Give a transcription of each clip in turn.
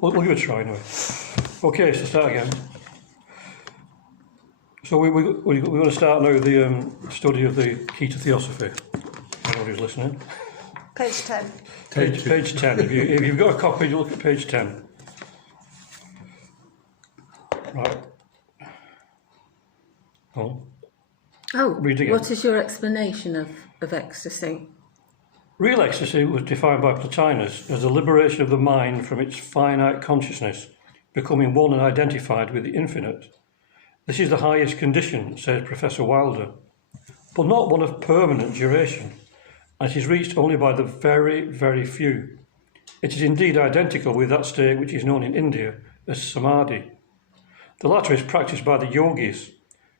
We'll give it a try anyway. Okay, so start again. So we're going to start now the study of the Key to Theosophy. Anyone who's listening? Page 10. Page 10. If you've got a copy, you look at page 10. Right. What is your explanation of ecstasy? Real ecstasy was defined by Plotinus as the liberation of the mind from its finite consciousness, becoming one and identified with the infinite. This is the highest condition, says Professor Wilder, but not one of permanent duration, and it is reached only by the very, very few. It is indeed identical with that state which is known in India as samadhi. The latter is practiced by the yogis,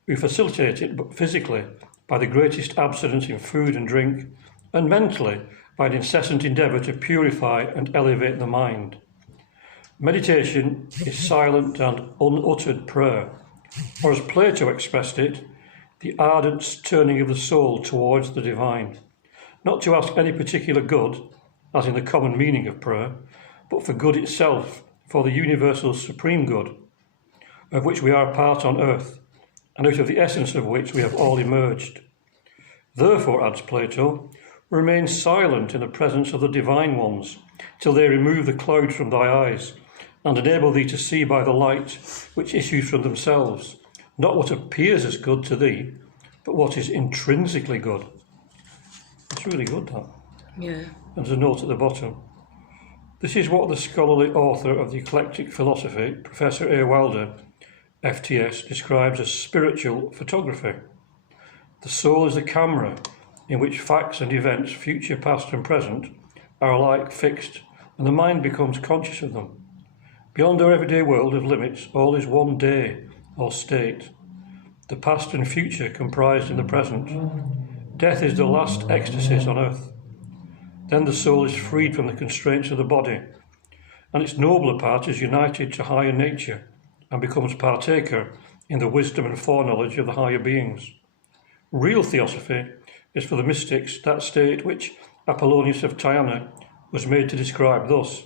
who facilitate it physically by the greatest abstinence in food and drink, and mentally by an incessant endeavour to purify and elevate the mind. Meditation is silent and unuttered prayer, or as Plato expressed it, the ardent turning of the soul towards the divine, not to ask any particular good, as in the common meaning of prayer, but for good itself, for the universal supreme good, of which we are a part on earth, and out of the essence of which we have all emerged. Therefore, adds Plato, remain silent in the presence of the divine ones, till they remove the cloud from thy eyes, and enable thee to see by the light which issues from themselves, not what appears as good to thee, but what is intrinsically good. It's really good, that. Yeah. And there's a note at the bottom. This is what the scholarly author of the eclectic philosophy, Professor A. Wilder, FTS, describes as spiritual photography. The soul is the camera in which facts and events, future, past and present, are alike fixed, and the mind becomes conscious of them. Beyond our everyday world of limits, all is one day or state, the past and future comprised in the present. Death is the last ecstasy on earth. Then the soul is freed from the constraints of the body, and its nobler part is united to higher nature and becomes partaker in the wisdom and foreknowledge of the higher beings. Real theosophy is for the mystics that state which Apollonius of Tyana was made to describe thus: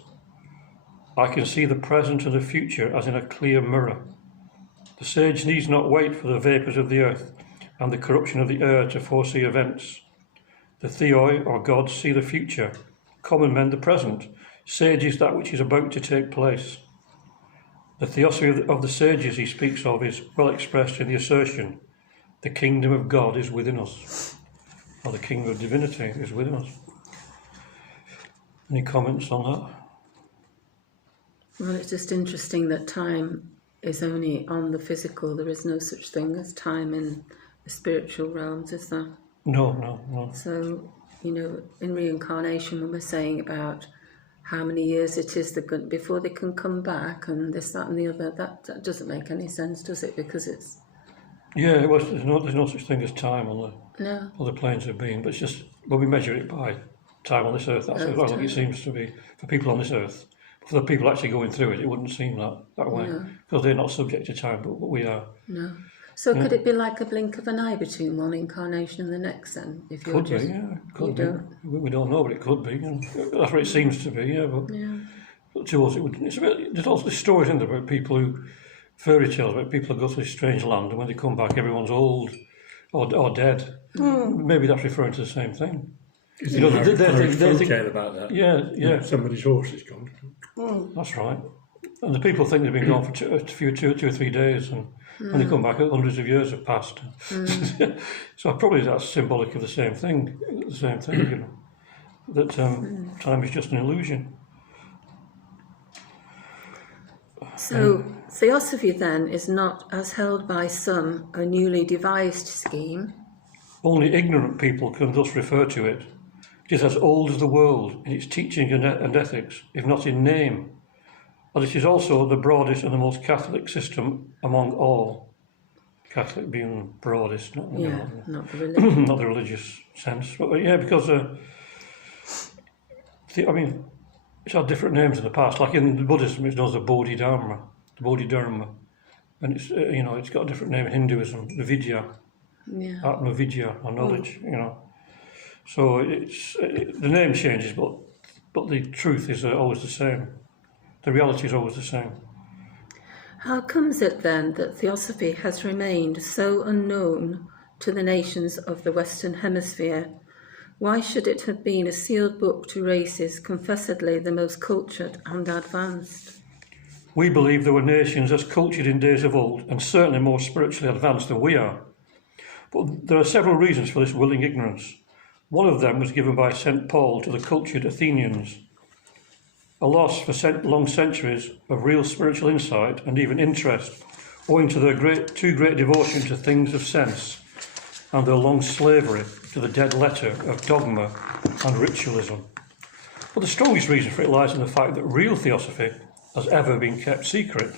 I can see the present and the future as in a clear mirror. The sage needs not wait for the vapours of the earth and the corruption of the air to foresee events. The theoi, or gods, see the future, common men the present, sages that which is about to take place. The theosophy of the sages he speaks of is well expressed in the assertion, the kingdom of God is within us, or the kingdom of divinity is within us. Any comments on that? Well, it's just interesting that time is only on the physical. There is no such thing as time in the spiritual realms, is there? No. So, in reincarnation, when we're saying about how many years it is before they can come back and this, that and the other, that doesn't make any sense, does it? Because it's... Yeah, there's no such thing as time on No. other planes of being, but it's just when we measure it by time on this earth, that's how long it seems to be for people on this earth. For the people actually going through it, it wouldn't seem that way, because they're not subject to time, but we are. No. So could it be like a blink of an eye between one incarnation and the next then? If you're Could be, yeah. Could be. We don't know, but it could be. That's what it seems to be, yeah. But to us, it would. There's also stories in there about people fairy tales about people who go to this strange land, and when they come back, everyone's old or dead. Maybe that's referring to the same thing. They think about that. Yeah. Somebody's horse is gone. That's right. And the people think they've been gone for two or 3 days, and when they come back, hundreds of years have passed. So probably that's symbolic of the same thing. That time is just an illusion. So Theosophy then is not, as held by some, a newly devised scheme. Only ignorant people can thus refer to it. It is as old as the world in its teaching and ethics, if not in name. But it is also the broadest and the most Catholic system among all. Catholic being broadest, not the religion. Not the religious sense. But because it's had different names in the past. Like in Buddhism, it's known as the Bodhidharma, and it's got a different name in Hinduism, the Vidya, Atma Vidya, or knowledge. So the name changes, but the truth is always the same. The reality is always the same. How comes it then that Theosophy has remained so unknown to the nations of the Western Hemisphere? Why should it have been a sealed book to races confessedly the most cultured and advanced? We believe there were nations as cultured in days of old and certainly more spiritually advanced than we are. But there are several reasons for this willing ignorance. One of them was given by St. Paul to the cultured Athenians. A loss for long centuries of real spiritual insight and even interest, owing to their too great devotion to things of sense and their long slavery to the dead letter of dogma and ritualism. But the strongest reason for it lies in the fact that real theosophy has ever been kept secret.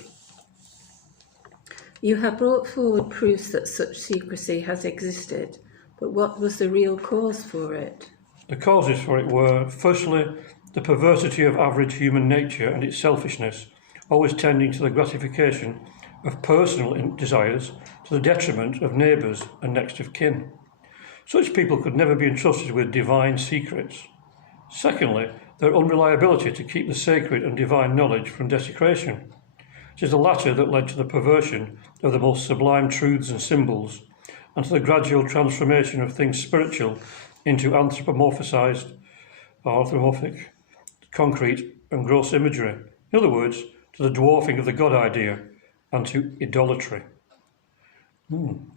You have brought forward proofs that such secrecy has existed, but what was the real cause for it? The causes for it were, firstly, the perversity of average human nature and its selfishness, always tending to the gratification of personal desires to the detriment of neighbours and next of kin. Such people could never be entrusted with divine secrets. Secondly, their unreliability to keep the sacred and divine knowledge from desecration. It is the latter that led to the perversion of the most sublime truths and symbols, and to the gradual transformation of things spiritual into anthropomorphized or anthropomorphic, concrete and gross imagery. In other words, to the dwarfing of the God idea and to idolatry. Anything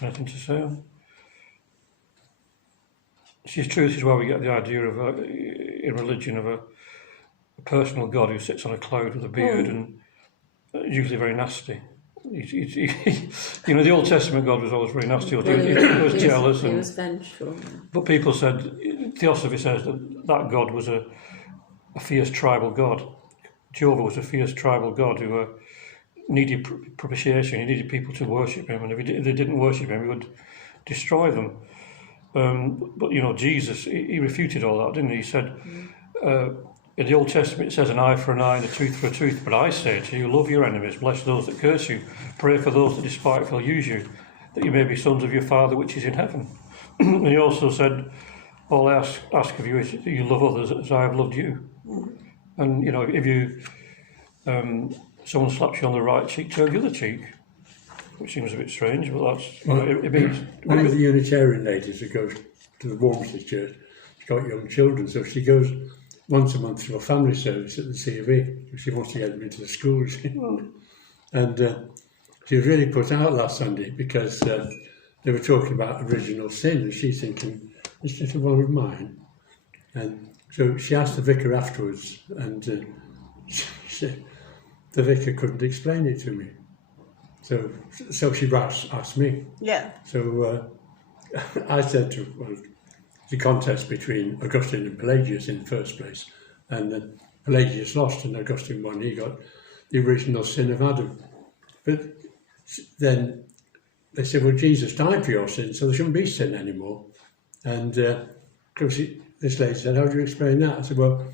to say on? This truth is where we get the idea of, in religion, of a personal God who sits on a cloud with a beard and usually very nasty. The Old Testament God was always very nasty. He was jealous. He was vengeful. But people said, Theosophy says that God was a fierce tribal God. Jehovah was a fierce tribal God who needed propitiation. He needed people to worship him, and if they didn't worship him, he would destroy them. But Jesus, he refuted all that, didn't he? He said, in the Old Testament it says an eye for an eye and a tooth for a tooth, but I say to you, love your enemies, bless those that curse you, pray for those that despitefully use you, that you may be sons of your Father which is in heaven. And he also said, all I ask of you is that you love others as I have loved you. And if you someone slaps you on the right cheek, turn the other cheek, which seems a bit strange, but that's it means. One of the Unitarian ladies who goes to the Wormsley Church, she's got young children, so she goes once a month to a family service at the C of E. She wants to get them into the schools. And she was really put out last Sunday because they were talking about original sin, and she's thinking, it's just one of mine. And so she asked the vicar afterwards, and the vicar couldn't explain it to me. So she asked me. Yeah. So I said to her, well, the contest between Augustine and Pelagius in the first place, and then Pelagius lost and Augustine won. He got the original sin of Adam. But then they said, well, Jesus died for your sin, so there shouldn't be sin anymore. And of course, this lady said, how do you explain that? I said, well,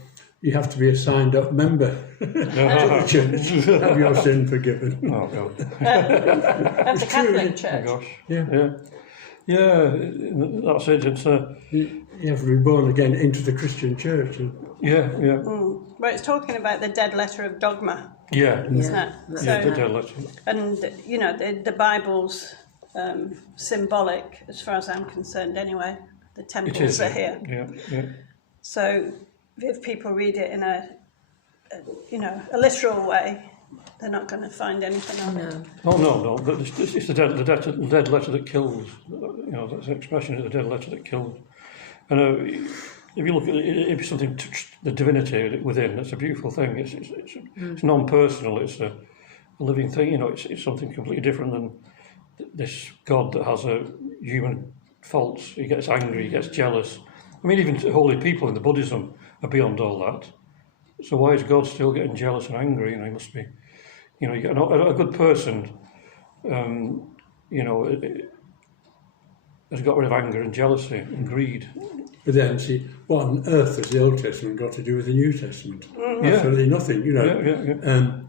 you have to be a signed-up member to the church, have your sin forgiven. Oh, God. Of the Catholic Church. Oh, gosh. Yeah, that's it. It's you have to be born again into the Christian church. Yeah. Well, it's talking about the dead letter of dogma. Yeah. Isn't it? Yeah, the dead letter. And, the Bible's symbolic, as far as I'm concerned anyway. The temples are here. Yeah. So if people read it in a literal way, they're not going to find anything on it. Oh, no. It's the dead letter that kills. That's the expression, it's the dead letter that kills. And if you look at it, if it's something, the divinity within, it's a beautiful thing. It's non-personal, it's a living thing, it's something completely different than this God that has a human faults. He gets angry, he gets jealous. I mean, even holy people in the Buddhism are beyond all that. So why is God still getting jealous and angry? He must be, you get a good person, has got rid of anger and jealousy and greed. But then, see, what on earth has the Old Testament got to do with the New Testament? Absolutely nothing, Yeah.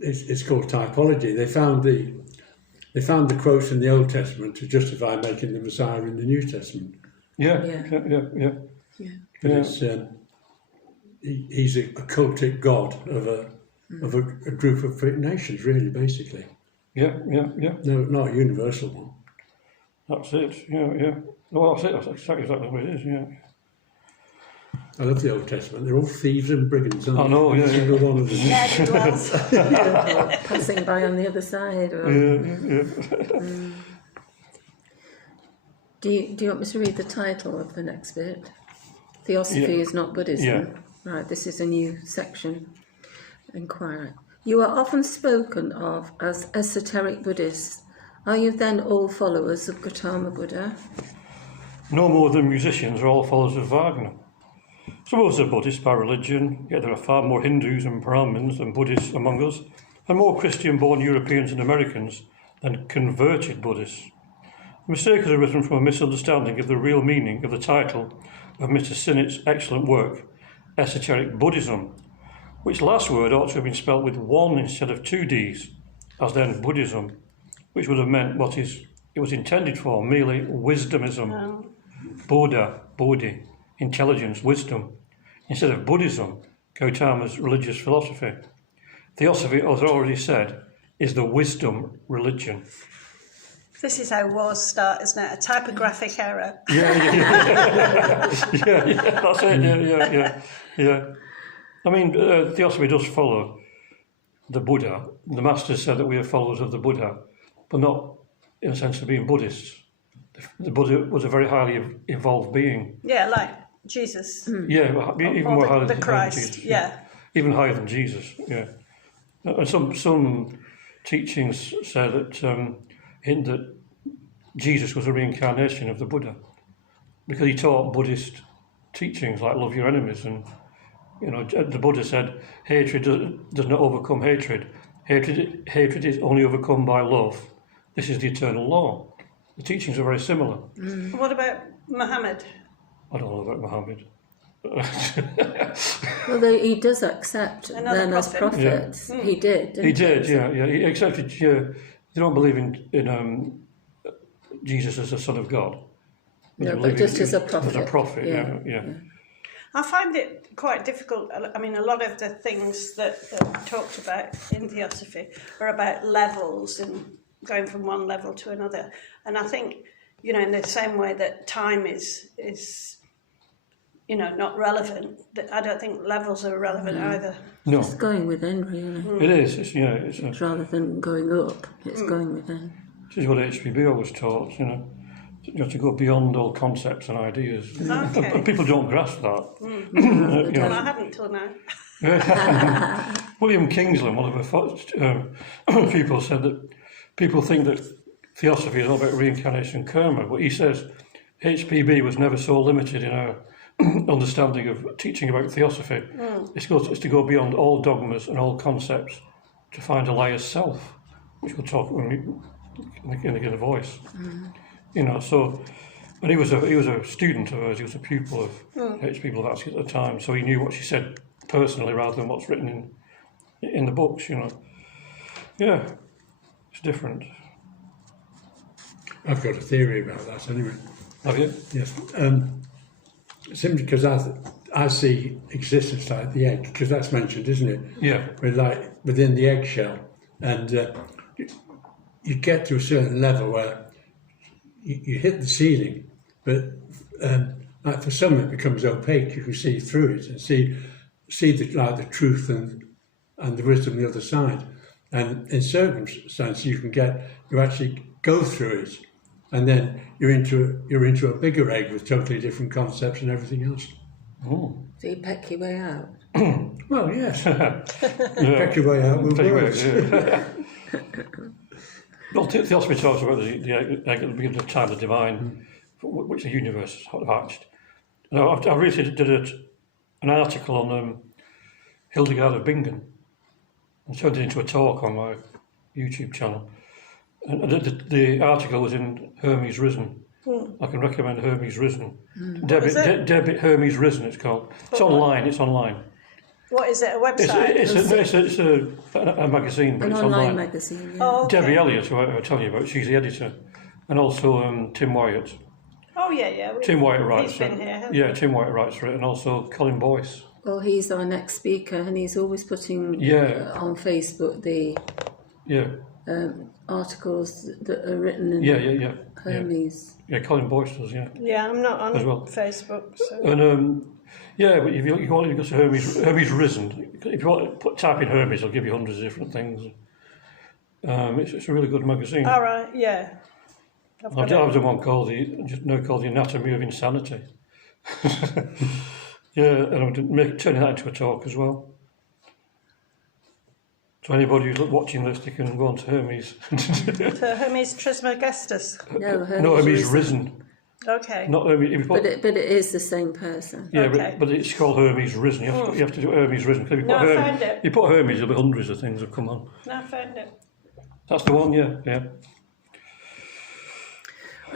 It's called typology. They found the quotes in the Old Testament to justify making the Messiah in the New Testament. Yeah. But it's, he's a cultic god of a group of nations, really, basically. Yeah. No, not a universal one. That's it. Yeah. Well, that's it. That's exactly what it is. Yeah. I love the Old Testament. They're all thieves and brigands, aren't I know. they? Every single one of them. Yeah, he was. Or passing by on the other side. Or, Do you want me to read the title of the next bit? Theosophy is not Buddhism. Yeah. Right, this is a new section. Inquiry. You are often spoken of as esoteric Buddhists. Are you then all followers of Gautama Buddha? No more than musicians are all followers of Wagner. Some of us are Buddhists by religion, yet there are far more Hindus and Brahmins than Buddhists among us, and more Christian-born Europeans and Americans than converted Buddhists. The mistake has arisen from a misunderstanding of the real meaning of the title of Mr. Sinnett's excellent work, Esoteric Buddhism, which last word ought to have been spelt with one instead of two Ds, as then Buddhism, which would have meant what it was intended for, merely wisdomism. Bodha, Bodhi, intelligence, wisdom, instead of Buddhism, Gautama's religious philosophy. Theosophy, as I already said, is the wisdom religion. This is how wars start, isn't it? A typographic error. Yeah, that's it, yeah. I mean, Theosophy does follow the Buddha. The Masters said that we are followers of the Buddha, but not in a sense of being Buddhists. The Buddha was a very highly evolved being. Yeah, like Jesus. Yeah, even more highly than Christ. Jesus. Yeah. Even higher than Jesus. Yeah, and some teachings say that hint that Jesus was a reincarnation of the Buddha, because he taught Buddhist teachings like love your enemies, and the Buddha said hatred does not overcome hatred. Hatred is only overcome by love. This is the eternal law. The teachings are very similar. What about Muhammad? I don't know about Muhammad. Well, he does accept them as prophets. Yeah. He did. Didn't He did, yeah. He accepted. They don't believe in Jesus as the Son of God. No, but just as a prophet. As a prophet, yeah. I find it quite difficult. I mean, a lot of the things that are talked about in Theosophy are about levels and going from one level to another. And I think, in the same way that time is not relevant, that I don't think levels are relevant either. No. It's going within, really. It is. It's rather than going up, it's going within. This is what HPB always taught, you have to go beyond all concepts and ideas. Okay. And people don't grasp that. Well, I haven't till now. William Kingsley, one of the first people, said that people think that Theosophy is all about reincarnation and karma, but he says HPB was never so limited in our understanding of teaching about Theosophy. It's to go beyond all dogmas and all concepts to find a liar's self, which we'll talk in a voice. So, and he was a student of hers. He was a pupil of H.P. Blavatsky at the time, so he knew what she said personally rather than what's written in the books. Yeah, it's different. I've got a theory about that anyway. Have you? Yes. Simply because I see existence like the egg, because that's mentioned, isn't it? Yeah. We're like within the eggshell, and you get to a certain level where you hit the ceiling, but like for some it becomes opaque. You can see through it and see the truth and the wisdom on the other side. And in circumstances you actually go through it, and then you're into a bigger egg with totally different concepts and everything else. Oh. So you peck your way out. Well, yes. Peck your way out with words. Well, Theosophy talks about the egg at the beginning of time, the divine, which the universe has hatched. And I recently did an article on Hildegard of Bingen, and turned it into a talk on my YouTube channel. And the article was in Hermes Risen. I can recommend Hermes Risen. Debit Hermes Risen, it's called. It's online. What is it, a website? It's a magazine, but An it's online magazine, yeah. Oh, okay. Debbie Elliott, who I was telling you about, she's the editor. And also Tim Wyatt. Oh, yeah. Tim Wyatt writes He's been here, hasn't yeah, Tim Wyatt writes for it, and also Colin Boyce. Well, he's our next speaker, and he's always putting on Facebook the articles that are written in Hermes. Yeah, Colin Boyce does, Yeah, I'm not on as well. Facebook. So. And but if you want to go to Hermes Risen, if you want to type in Hermes, it'll give you hundreds of different things. It's a really good magazine. All right, yeah. I've done one called the Anatomy of Insanity. And I'm turning that into a talk as well. So anybody who's watching this, they can go on to Hermes. To Hermes Trismegistus. No, Hermes Risen. Okay. Not Hermes. But it is the same person. Yeah, okay. but it's called Hermes Risen. You have to do Hermes Risen. If you I found it. You put Hermes, there'll be hundreds of things that come on. No, I found it. That's the one, yeah.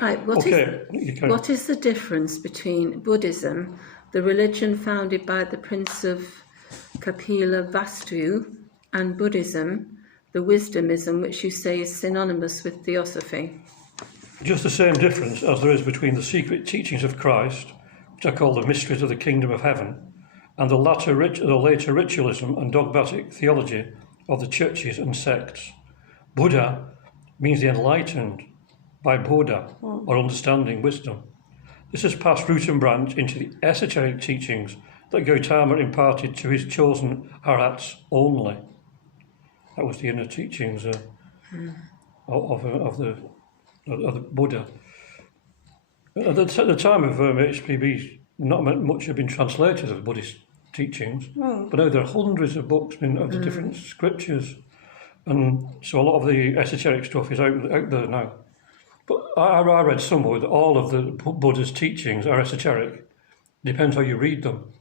Right, what is the difference between Buddhism, the religion founded by the Prince of Kapila Vastu, and Buddhism, the wisdomism which you say is synonymous with Theosophy? Just the same difference as there is between the secret teachings of Christ, which are called the mysteries of the kingdom of heaven, and the later ritualism and dogmatic theology of the churches and sects. Buddha means the enlightened, by Bodha, or understanding, wisdom. This has passed root and branch into the esoteric teachings that Gautama imparted to his chosen arhats only. That was the inner teachings of the Buddha. At the time of HPB, not much had been translated of the Buddhist teachings, but now there are hundreds of books of the different scriptures, and so a lot of the esoteric stuff is out there now. But I read somewhere that all of the Buddha's teachings are esoteric. Depends how you read them.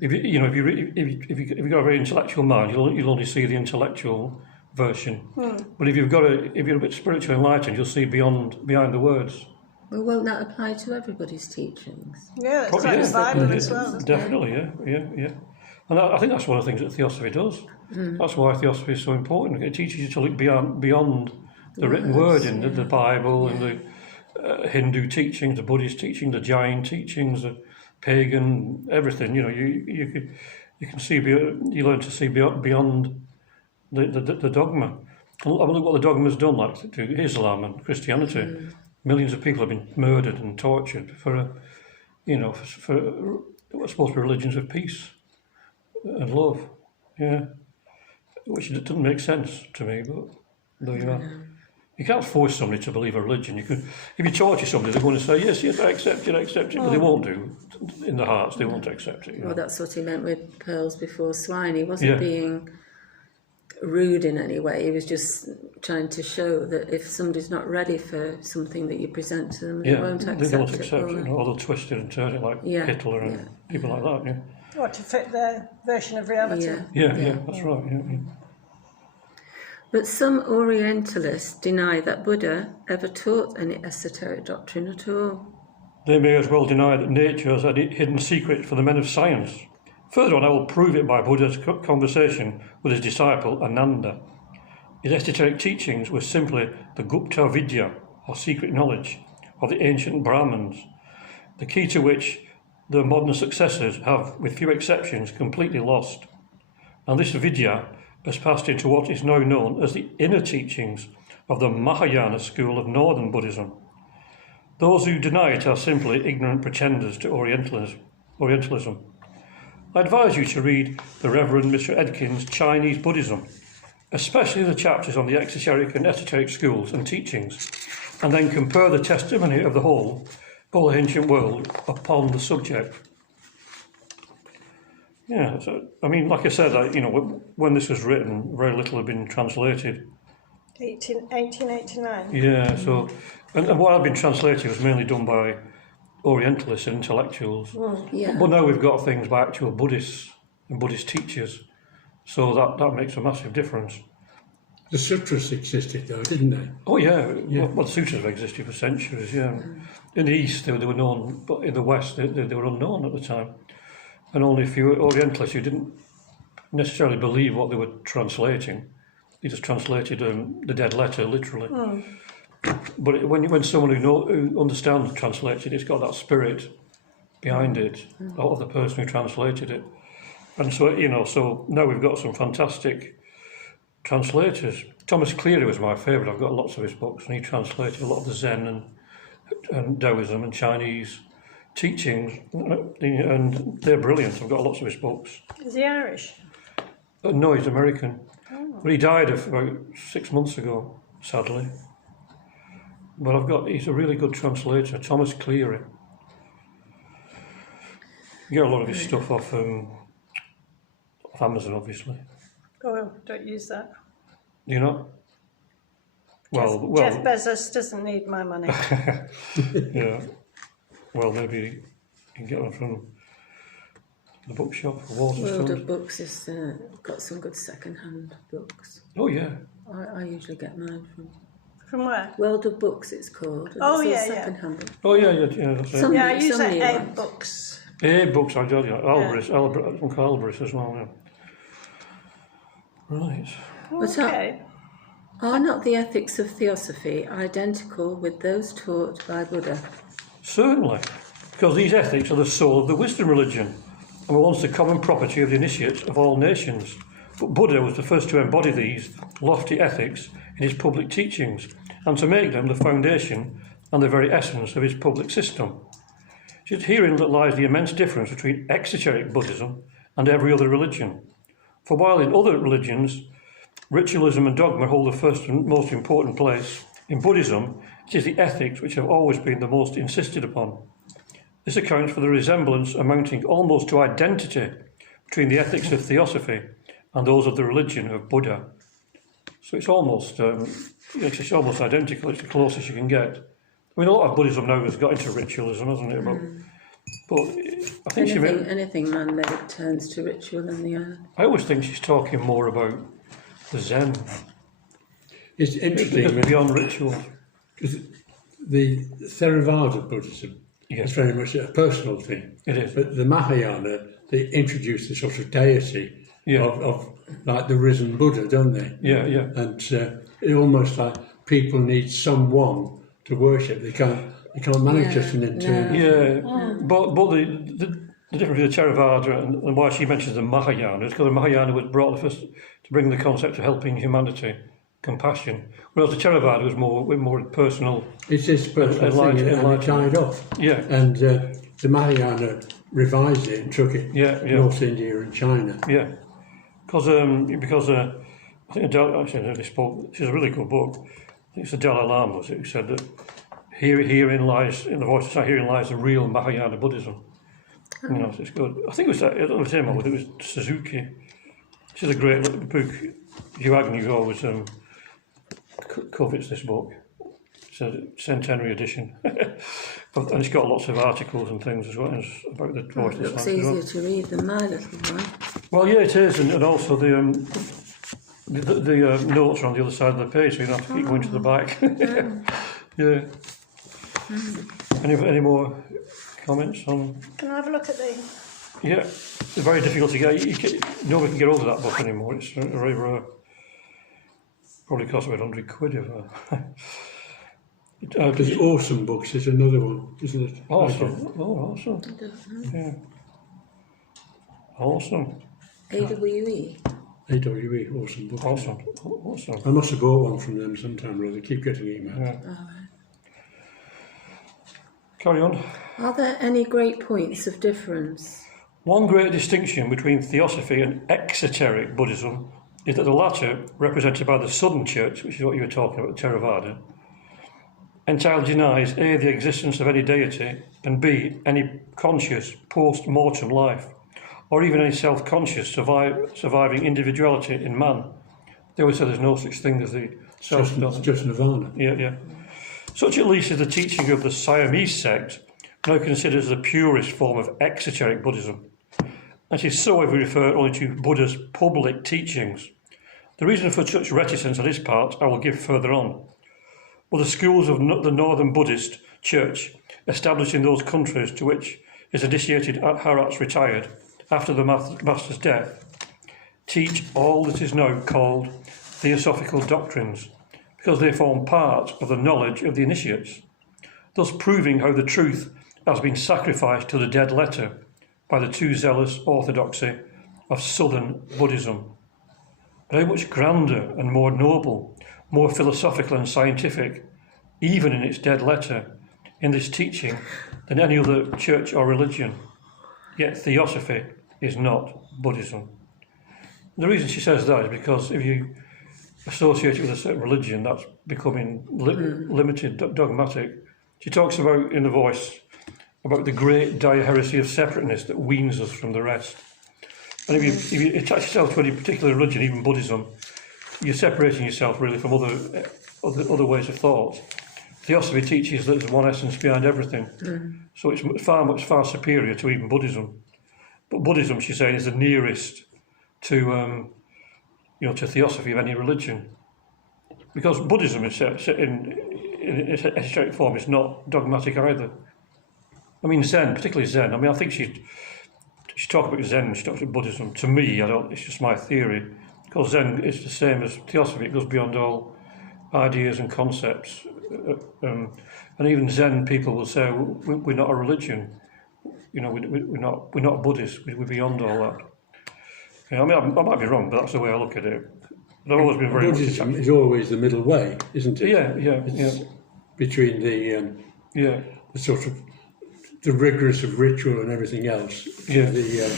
If you've got a very intellectual mind, you'll only see the intellectual version. But if you're a bit spiritually enlightened, you'll see behind the words. Well, won't that apply to everybody's teachings? Yeah, it's like the Bible as well. Definitely, yeah. And I think that's one of the things that Theosophy does. That's why Theosophy is so important. It teaches you to look beyond the written word in the Bible and the Hindu teachings, the Buddhist teachings, the Jain teachings, the pagan, everything. You can see, you learn to see beyond the dogma. And look what the dogma's done, like to Islam and Christianity. Millions of people have been murdered and tortured for what's supposed to be religions of peace and love. Yeah, which doesn't make sense to me, but there you are. You can't force somebody to believe a religion. If you torture somebody, they're going to say, yes, I accept it, but they won't do. In their hearts, they won't accept it. Well, that's what he meant with pearls before swine. He wasn't being rude in any way. He was just trying to show that if somebody's not ready for something that you present to them, they won't accept it. They won't accept it, or they'll twist it and turn it like Hitler and people like that, Or to fit their version of reality. Yeah, that's right, yeah. But some Orientalists deny that Buddha ever taught any esoteric doctrine at all. They may as well deny that nature has a hidden secret for the men of science. Further on, I will prove it by Buddha's conversation with his disciple Ananda. His esoteric teachings were simply the Gupta Vidya, or secret knowledge, of the ancient Brahmins, the key to which the modern successors have, with few exceptions, completely lost. And this Vidya has passed into what is now known as the inner teachings of the Mahayana school of Northern Buddhism. Those who deny it are simply ignorant pretenders to Orientalism. I advise you to read the Reverend Mr. Edkin's Chinese Buddhism, especially the chapters on the exoteric and esoteric schools and teachings, and then compare the testimony of the whole ancient world upon the subject. Yeah, so, I mean, like I said, when this was written, very little had been translated. 1889. Yeah, so, and what had been translated was mainly done by Orientalists and intellectuals. But now we've got things by actual Buddhists and Buddhist teachers, so that makes a massive difference. The sutras existed though, didn't they? Oh yeah. Well, the sutras have existed for centuries, yeah. In the East they were known, but in the West they were unknown at the time. And only a few Orientalists who didn't necessarily believe what they were translating. They just translated the dead letter, literally. But when someone who understands translates it, it's got that spirit behind it, of the person who translated it. And so, so now we've got some fantastic translators. Thomas Cleary was my favourite. I've got lots of his books, and he translated a lot of the Zen and Taoism and Chinese teachings, and they're brilliant. I've got lots of his books. Is he Irish? No, he's American. But he died about 6 months ago, sadly. But he's a really good translator, Thomas Cleary. You get a lot of his stuff off Amazon, obviously. Oh, well, don't use that. Do you not? Jeff Bezos doesn't need my money. Yeah. Well, maybe you can get them from the bookshop or Waterstones. World of Books has got some good second-hand books. Oh, yeah. I usually get mine from From where? World of Books, it's called. And Oh, it's all yeah, second-hand books. Oh, yeah, that's it. Yeah, I use Somebody Abe wants- Books. Books, I do, yeah. Uncle Alvarez as well, yeah. Right. But Okay. are not the ethics of Theosophy identical with those taught by Buddha? Certainly, because these ethics are the soul of the wisdom religion and were once the common property of the initiates of all nations. But Buddha was the first to embody these lofty ethics in his public teachings and to make them the foundation and the very essence of his public system. It is herein that lies the immense difference between exoteric Buddhism and every other religion. For while in other religions, ritualism and dogma hold the first and most important place, in Buddhism, it is the ethics which have always been the most insisted upon. This accounts for the resemblance amounting almost to identity between the ethics of Theosophy and those of the religion of Buddha. So it's almost identical. It's the closest you can get. I mean, a lot of Buddhism now has got into ritualism, hasn't it? But I think anything man-made turns to ritual in the end. I always think she's talking more about the Zen. It's interesting. It's beyond ritual. Because the Theravada Buddhism is very much a personal thing. It is. But the Mahayana, they introduce the sort of deity of like the risen Buddha, don't they? Yeah, yeah. And it almost like people need someone to worship. They can't manage just an internal. Yeah, but the difference with the Theravada and why she mentions the Mahayana is because the Mahayana was brought the first to bring the concept of helping humanity, compassion, whereas the Theravada was more personal. It's this personal thing, and it died off. Yeah. And the Mahayana revised it and took it North India and China. Yeah, because I think this book, it's a really good book. I think it's the Dalai Lama was it, who said that herein lies, in the voice of herein lies the real Mahayana Buddhism. It's good. I think it was him, or it was Suzuki. This is a great book. Hugh Agnew always covets this book. It's a centenary edition. And it's got lots of articles and things as well about the voice of It's easier to read than my little one. Well, yeah, it is, and also the notes are on the other side of the page, so you don't have to keep going to the back. Yeah. Any more comments on? Can I have a look at the... Yeah, it's very difficult to get. Nobody can get hold of that book anymore. It's very rare. Probably costs about £100 if. There's Awesome Books is another one, isn't it? Awesome. Oh, awesome. Yeah. Awesome. AWE. AWE, Awesome Books. Awesome. I must have bought one from them sometime or other. Keep getting emails. Yeah. Carry on. Are there any great points of difference? One great distinction between Theosophy and exoteric Buddhism is that the latter, represented by the Southern Church, which is what you were talking about, Theravada, entirely denies A, the existence of any deity, and B, any conscious post-mortem life, or even any self-conscious surviving individuality in man. They always say there's no such thing as the self. Just nirvana. Yeah. Such at least is the teaching of the Siamese sect, now considered as the purest form of exoteric Buddhism. It is so if we refer only to Buddha's public teachings. The reason for such reticence on his part I will give further on. Well, the schools of the Northern Buddhist Church, established in those countries to which his initiated Harats retired after the Master's death, teach all that is now called Theosophical doctrines, because they form part of the knowledge of the initiates, thus proving how the truth has been sacrificed to the dead letter by the too zealous orthodoxy of Southern Buddhism, but how much grander and more noble, more philosophical and scientific, even in its dead letter, in this teaching than any other church or religion. Yet Theosophy is not Buddhism. The reason she says that is because if you associate it with a certain religion, that's becoming limited, dogmatic. She talks about, in the Voice, about the great dire heresy of separateness that weans us from the rest. And if you attach yourself to any particular religion, even Buddhism, you're separating yourself really from other ways of thought. Theosophy teaches that there's one essence behind everything, so it's far superior to even Buddhism. But Buddhism, she's saying, is the nearest to to Theosophy of any religion, because Buddhism is in its esoteric form is not dogmatic either. I mean, Zen, particularly Zen. I mean, I think she talks about Zen when she talks about Buddhism. To me, it's just my theory, because Zen is the same as Theosophy. It goes beyond all ideas and concepts. And even Zen people will say we're not a religion. We're not Buddhists. We're beyond all that. I mean, I might be wrong, but that's the way I look at it. But I've always been very. Buddhism is always the middle way, isn't it? Yeah. Between the sort of the rigorous of ritual and everything else, to the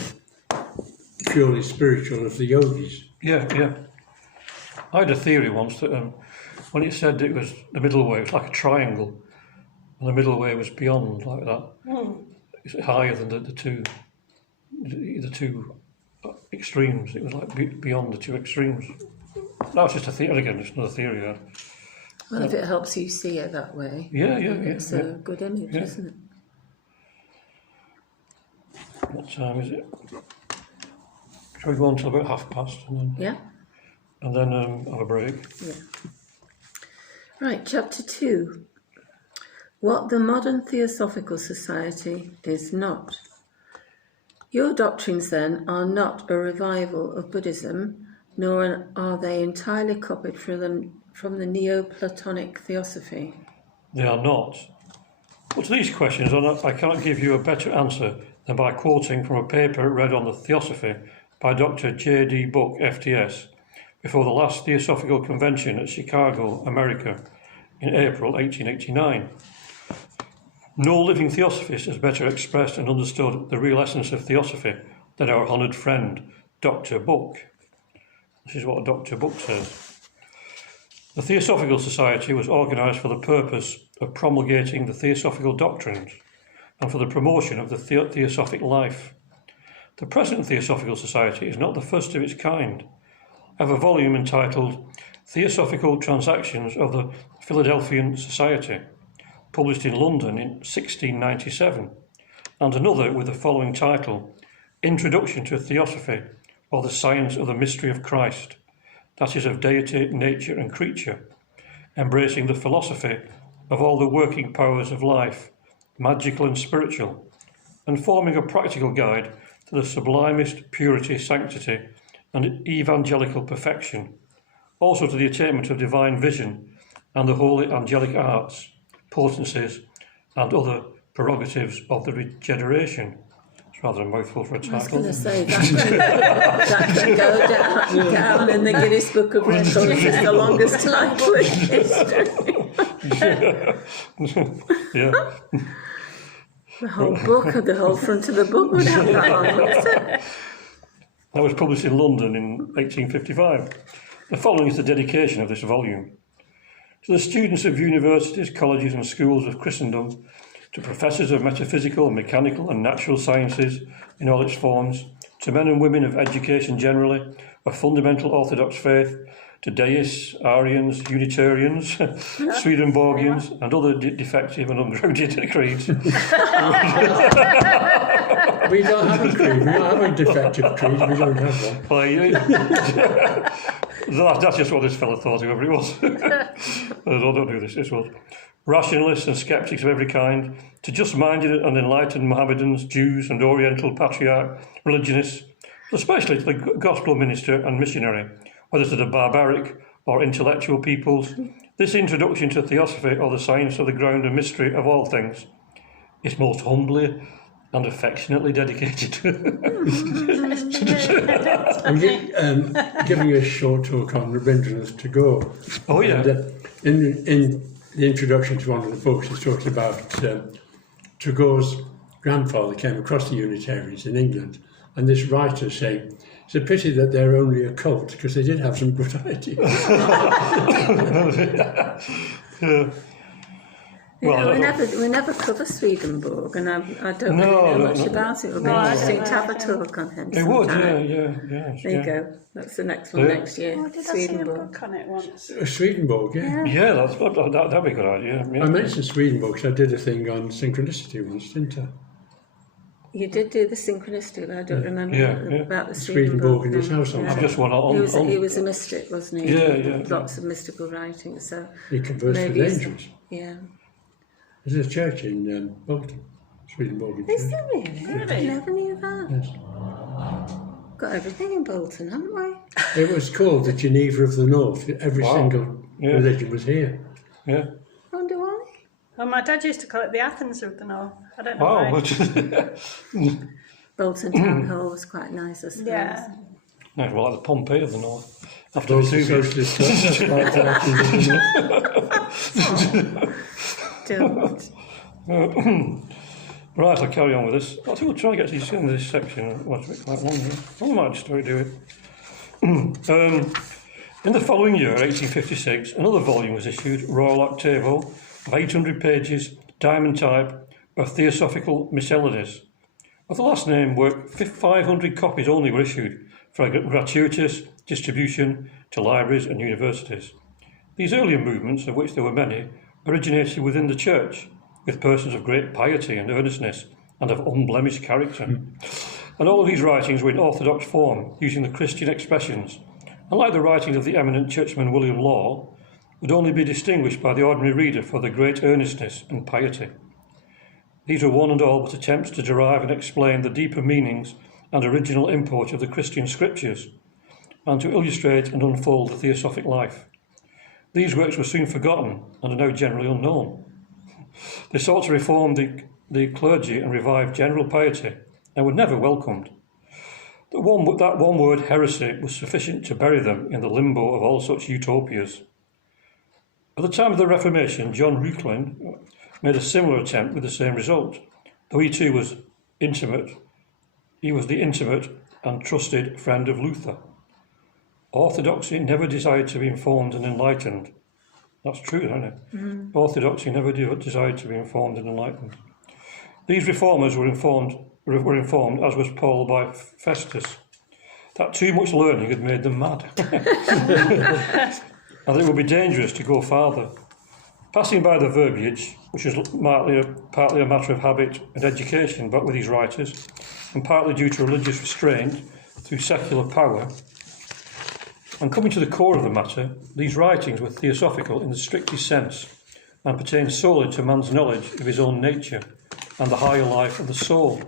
purely spiritual of the yogis. Yeah. I had a theory once that when it said it was the middle way, it was like a triangle, and the middle way was beyond like that. It's higher than the two extremes. It was like beyond the two extremes. That was just a theory. Again, it's another theory. Well, if it helps you see it that way, it's a good image, isn't it? What time is it? Shall we go on till about past? And then have a break. Yeah. Right, chapter 2. What the modern Theosophical Society is not. Your doctrines, then, are not a revival of Buddhism, nor are they entirely copied from the Neoplatonic Theosophy. They are not. But to these questions, I cannot give you a better answer than by quoting from a paper read on the Theosophy by Dr. J.D. Buck, FTS, before the last Theosophical Convention at Chicago, America, in April 1889. No living theosophist has better expressed and understood the real essence of Theosophy than our honoured friend, Dr. Buck. This is what Dr. Buck says. The Theosophical Society was organised for the purpose of promulgating the Theosophical doctrines and for the promotion of the Theosophic life. The present Theosophical Society is not the first of its kind. I have a volume entitled Theosophical Transactions of the Philadelphian Society, published in London in 1697, and another with the following title, Introduction to Theosophy, or the Science of the Mystery of Christ, that is of deity, nature and creature, embracing the philosophy of all the working powers of life, magical and spiritual, and forming a practical guide to the sublimest purity, sanctity, and evangelical perfection, also to the attainment of divine vision and the holy angelic arts, potencies, and other prerogatives of the regeneration. It's rather a mouthful for a title. I was going to say, that could go down in the Guinness Book of Records as the longest title in history. Yeah. The whole book, the whole front of the book would have that on, wouldn't it? That was published in London in 1855. The following is the dedication of this volume. To the students of universities, colleges and schools of Christendom, to professors of metaphysical, mechanical and natural sciences in all its forms, to men and women of education generally, of fundamental orthodox faith, to deists, Arians, Unitarians, Swedenborgians and other defective and ungrounded creeds. We don't have a creed. We don't have a defective creed. We don't have one. That's just what this fellow thought, whoever it was. Don't do this. This was rationalists and sceptics of every kind, to just-minded and enlightened Mohammedans, Jews and Oriental patriarch religionists, especially to the gospel minister and missionary, whether to the barbaric or intellectual peoples. This introduction to Theosophy, or the science of the ground and mystery of all things, is most humbly and affectionately dedicated to I'm giving a short talk on Rabindranath Tagore. Oh, yeah. And, in the introduction to one of the books, it talks about Tagore's grandfather came across the Unitarians in England, and this writer saying, it's a pity that they're only a cult, because they did have some good ideas. Well, we never cover Swedenborg, and I don't really know much about it. It would be interesting to have a talk on him. It would, sometime. yeah. There you go. That's the next one next year. Oh, did I see a book on it once? Swedenborg, yeah. Yeah, that'd be a good idea. Yeah. I mentioned Swedenborg because I did a thing on synchronicity once, didn't I? You did do the synchronicity, but I don't remember about the Swedenborg in his house. I've just one on. He was a mystic, wasn't he? Yeah. Lots of mystical writings. So he conversed with angels. Yeah. There's a church in Bolton, Swedenborg. Is there really? I never knew that. Yes. Got everything in Bolton, haven't we? It was called the Geneva of the North. Every single religion was here. Yeah. I wonder why. Well, my dad used to call it the Athens of the North. I don't know why. Bolton Town Hall was quite nice, I suppose. Yeah. No, well, like the Pompeii of the North. After Both the Vesuvius. socialist clubs, Don't. Right, I'll carry on with this. I think we'll try and get to the end of this section. Well, it's quite long. I might just do it. In the following year, 1856, another volume was issued, Royal Octavo, of 800 pages, diamond type, of Theosophical Miscellanies. Of the last named work, 500 copies only were issued for gratuitous distribution to libraries and universities. These earlier movements, of which there were many, originated within the church, with persons of great piety and earnestness, and of unblemished character. And all of these writings were in orthodox form, using the Christian expressions, and like the writings of the eminent churchman William Law, would only be distinguished by the ordinary reader for their great earnestness and piety. These were one and all but attempts to derive and explain the deeper meanings and original import of the Christian scriptures, and to illustrate and unfold the theosophic life. These works were soon forgotten and are now generally unknown. They sought to reform the clergy and revive general piety, and were never welcomed. That one word, heresy, was sufficient to bury them in the limbo of all such utopias. At the time of the Reformation, John Reuchlin made a similar attempt with the same result, though he too was intimate. He was the intimate and trusted friend of Luther. Orthodoxy never desired to be informed and enlightened. That's true, isn't it? Mm-hmm. Orthodoxy never desired to be informed and enlightened. These reformers were informed, as was Paul by Festus, that too much learning had made them mad, and it would be dangerous to go farther. Passing by the verbiage, which is partly a matter of habit and education, but with these writers, and partly due to religious restraint through secular power, and coming to the core of the matter, these writings were theosophical in the strictest sense, and pertained solely to man's knowledge of his own nature and the higher life of the soul.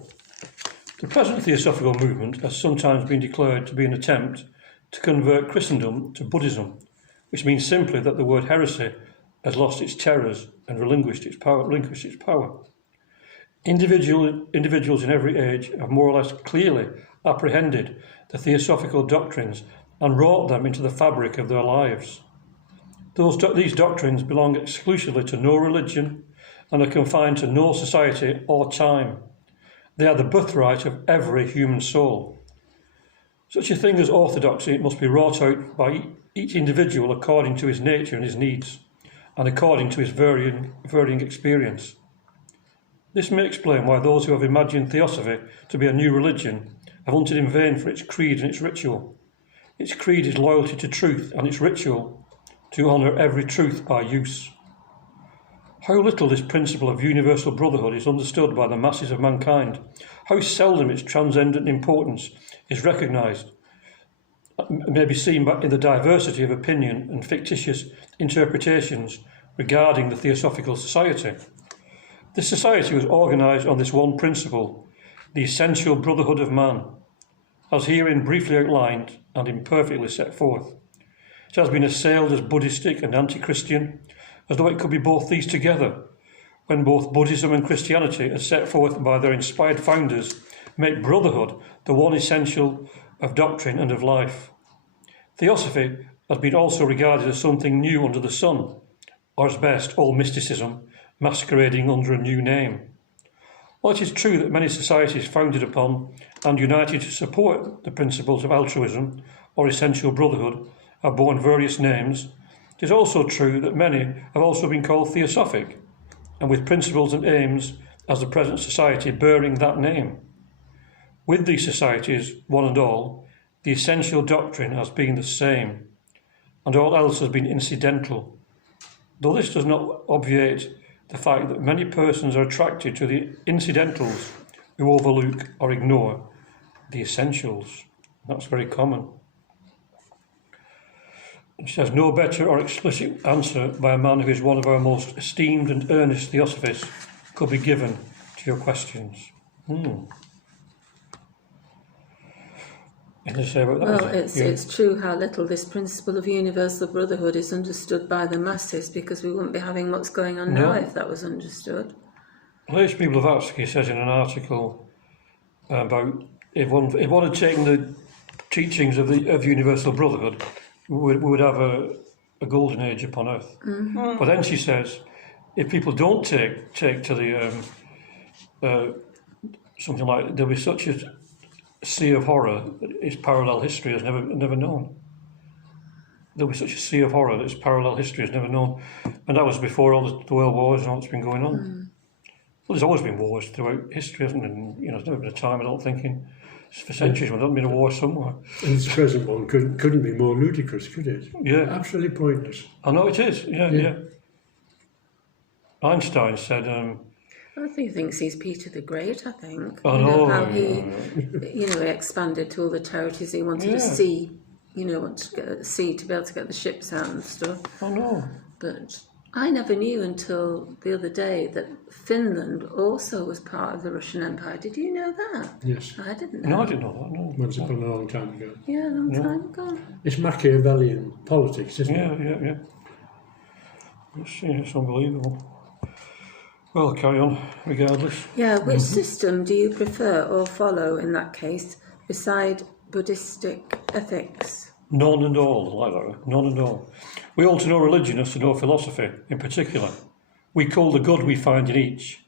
The present theosophical movement has sometimes been declared to be an attempt to convert Christendom to Buddhism, which means simply that the word heresy has lost its terrors and relinquished its power. Individuals in every age have more or less clearly apprehended the theosophical doctrines and wrought them into the fabric of their lives. These doctrines belong exclusively to no religion and are confined to no society or time. They are the birthright of every human soul. Such a thing as orthodoxy must be wrought out by each individual according to his nature and his needs, and according to his varying experience. This may explain why those who have imagined Theosophy to be a new religion have hunted in vain for its creed and its ritual. Its creed is loyalty to truth, and its ritual to honour every truth by use. How little this principle of universal brotherhood is understood by the masses of mankind, how seldom its transcendent importance is recognised, may be seen in the diversity of opinion and fictitious interpretations regarding the Theosophical Society. This society was organised on this one principle, the essential brotherhood of man, as herein briefly outlined and imperfectly set forth. It has been assailed as Buddhistic and anti-Christian, as though it could be both these together, when both Buddhism and Christianity, as set forth by their inspired founders, make brotherhood the one essential of doctrine and of life. Theosophy has been also regarded as something new under the sun, or at best all mysticism masquerading under a new name. While it is true that many societies founded upon and united to support the principles of altruism or essential brotherhood have borne various names, it is also true that many have also been called theosophic, and with principles and aims as the present society bearing that name. With these societies, one and all, the essential doctrine has been the same, and all else has been incidental, though this does not obviate the fact that many persons are attracted to the incidentals who overlook or ignore the essentials. That's very common. She says, no better or explicit answer by a man who is one of our most esteemed and earnest theosophists could be given to your questions. Anything to say about that? Well, it's true how little this principle of universal brotherhood is understood by the masses, because we wouldn't be having what's going on now if that was understood. H.P. Blavatsky says in an article about if one had taken the teachings of universal brotherhood, we would have a golden age upon earth. Mm-hmm. But then she says, if people don't take to the something like, there'll be such a sea of horror that its parallel history has never known. There'll be such a sea of horror that its parallel history has never known, and that was before all the world wars and all that's been going on. Mm. Well, there's always been wars throughout history, hasn't there? And, there's never been a time, I don't think, for centuries when there hasn't been a war somewhere. And this present one couldn't be more ludicrous, could it? Yeah. Absolutely pointless. I know it is, yeah. Einstein said... I think he thinks he's Peter the Great, I think. I know. How he, he expanded to all the territories he wanted to see, wanted to get the sea to be able to get the ships out and stuff. I know. But I never knew until the other day that Finland also was part of the Russian Empire. Did you know that? Yes. I didn't know. No, I didn't know that, no. Once upon a long time ago. Yeah, a long time ago. It's Machiavellian politics, isn't it? Yeah. It's unbelievable. Well, carry on, regardless. Yeah, which system do you prefer or follow in that case, beside Buddhistic ethics? None and all, like that. None and all. We ought to know religion as to know philosophy, in particular. We call the good we find in each.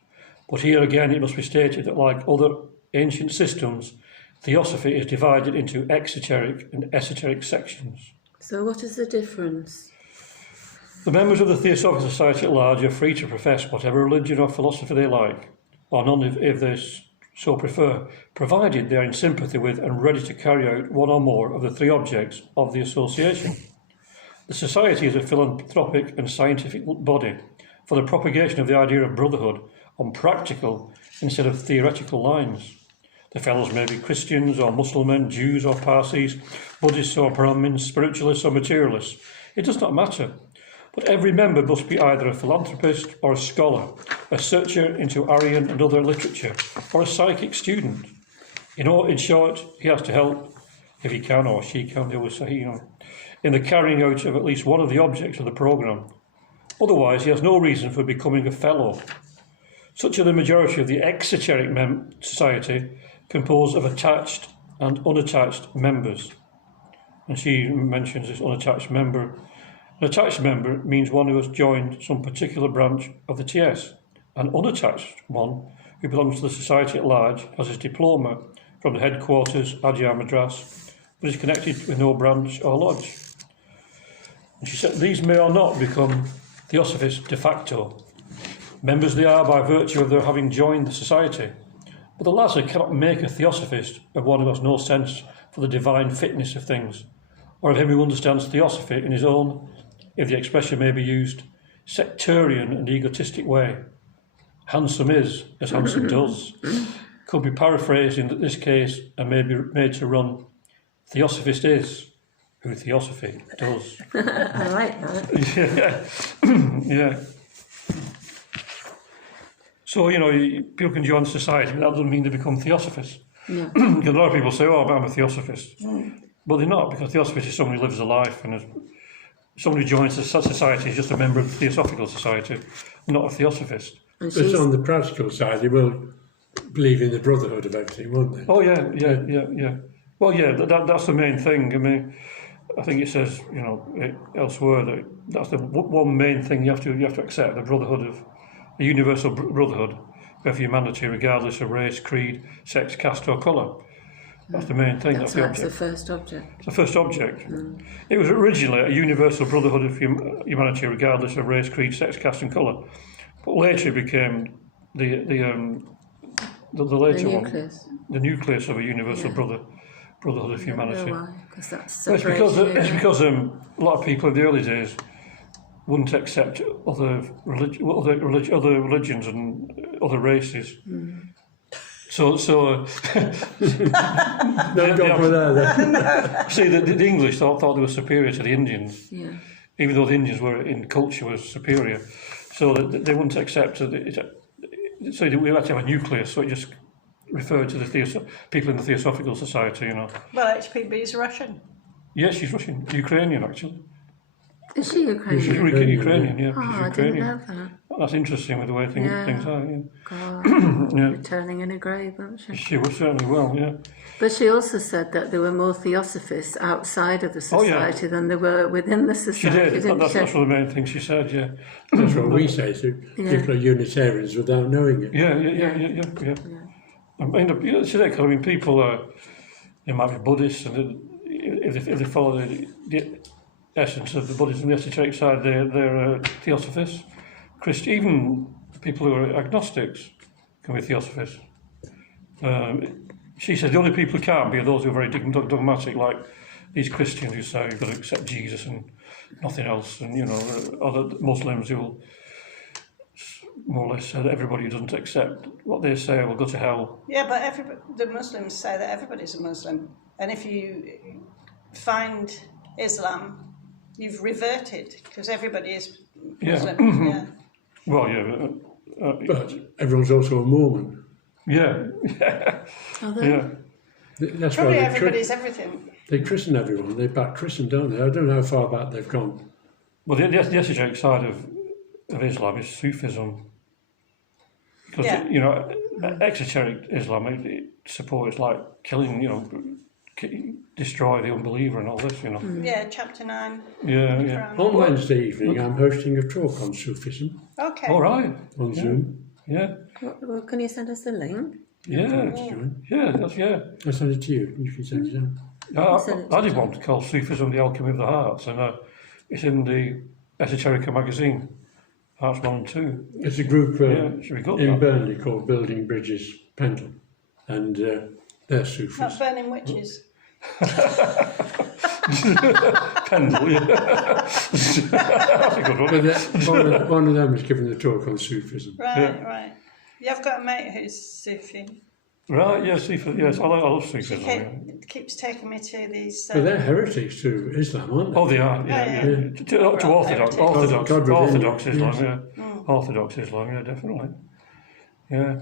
But here again it must be stated that, like other ancient systems, Theosophy is divided into exoteric and esoteric sections. So what is the difference? The members of the Theosophical Society at large are free to profess whatever religion or philosophy they like, or none if they so prefer, provided they are in sympathy with and ready to carry out one or more of the three objects of the association. The Society is a philanthropic and scientific body for the propagation of the idea of brotherhood on practical instead of theoretical lines. The fellows may be Christians or Muslims, Jews or Parsis, Buddhists or Brahmins, spiritualists or materialists. It does not matter. But every member must be either a philanthropist or a scholar, a searcher into Aryan and other literature, or a psychic student. In short, he has to help, if he can or she can, they always say, in the carrying out of at least one of the objects of the programme. Otherwise, he has no reason for becoming a fellow. Such are the majority of the exoteric society, composed of attached and unattached members. And she mentions this unattached member. An attached member means one who has joined some particular branch of the TS. An unattached one, who belongs to the society at large, has his diploma from the headquarters, Ajah Madras, but is connected with no branch or lodge. And she said these may or not become Theosophists de facto. Members they are by virtue of their having joined the society. But the latter cannot make a Theosophist of one who has no sense for the divine fitness of things, or of him who understands Theosophy in his own, if the expression may be used, sectarian and egotistic way. Handsome is, as handsome does, could be paraphrased in this case and may be made to run, Theosophist is, who Theosophy does. I like that. Yeah. So, people can join society, but that doesn't mean they become Theosophists. Yeah. A lot of people say, I'm a Theosophist. But they're not, because Theosophist is someone who lives a life, and someone who joins such society is just a member of the Theosophical Society, not a Theosophist. But on the practical side, they will believe in the brotherhood of everything, won't they? Oh, yeah. Well, yeah, that's the main thing. I mean, I think it says, elsewhere that that's the one main thing you have to accept: the brotherhood of the universal brotherhood of humanity, regardless of race, creed, sex, caste, or colour. That's the main thing. That's the object. The first object. It's the first object. It was originally a universal brotherhood of humanity, regardless of race, creed, sex, caste, and colour. But later it became the later one, the nucleus of a universal brotherhood of humanity. Why? Because that's It's because a lot of people in the early days wouldn't accept other religions and other races. So No, don't go there. see, the English thought they were superior to the Indians, even though the Indians were in culture was superior. So that they wouldn't accept it. So we had to have a nucleus. So it just referred to the people in the Theosophical Society. Well, HPB is Russian. Yeah, she's Russian, Ukrainian actually. Is she Ukrainian? She's Ukrainian, yeah. Oh, She's I Ukrainian. didn't know that. That's interesting with the way things are. Yeah. God, Yeah. returning in a grave, won't she? She was certainly well, yeah. But she also said that there were more Theosophists outside of the society than there were within the She society. did. Didn't That's she? one of the main things she said. Yeah. That's what we say. So people are Unitarians without knowing it. Yeah. I mean, people are. They might be Buddhists, and if they follow the essence of the Buddhism, the esoteric side, they're Theosophists. Even people who are agnostics can be Theosophists. She says the only people who can't be are those who are very dogmatic, like these Christians who say you've got to accept Jesus and nothing else, and other Muslims who will more or less say that everybody who doesn't accept what they say will go to hell. Yeah, but the Muslims say that everybody's a Muslim, and if you find Islam, you've reverted because everybody is Muslim. Yeah. Well, yeah. But everyone's also a Mormon. Yeah. Yeah. That's Probably why everybody's everything. they christen everyone. They back christen, don't they? I don't know how far back they've gone. Well, the esoteric side of Islam is Sufism. Because, exoteric Islam, it supports like killing, destroy the unbeliever and all this, Yeah, chapter 9. Yeah. On Wednesday evening, I'm hosting a talk on Sufism Okay. All right. on Zoom. Yeah. Well, can you send us the link? Yeah. Yeah. I'll send it to you. You can send it out. I did one called Sufism, the Alchemy of the Hearts, and it's in the Esoterica magazine, Hearts 1 and 2. It's a group should be good, in that. Burnley called Building Bridges Pendle, and they're Sufis. Not burning witches. Pendle, yeah. That's a good one. But one of them is giving the talk on Sufism. Right. Yeah, I've got a mate who's Sufi. Right, yeah, Sufism, yes, I love Sufism. She keeps taking me to these. But they're heretics to Islam, aren't they? Oh, they are, yeah. To Orthodox Islam, yeah. Orthodox Islam, yeah, definitely. Yeah.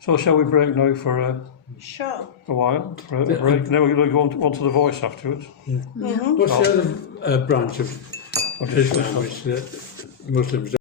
So shall we break now for Sure. a while? For a break? Then we're going to go on to the voice afterwards. What's the other branch of Islam which the Muslims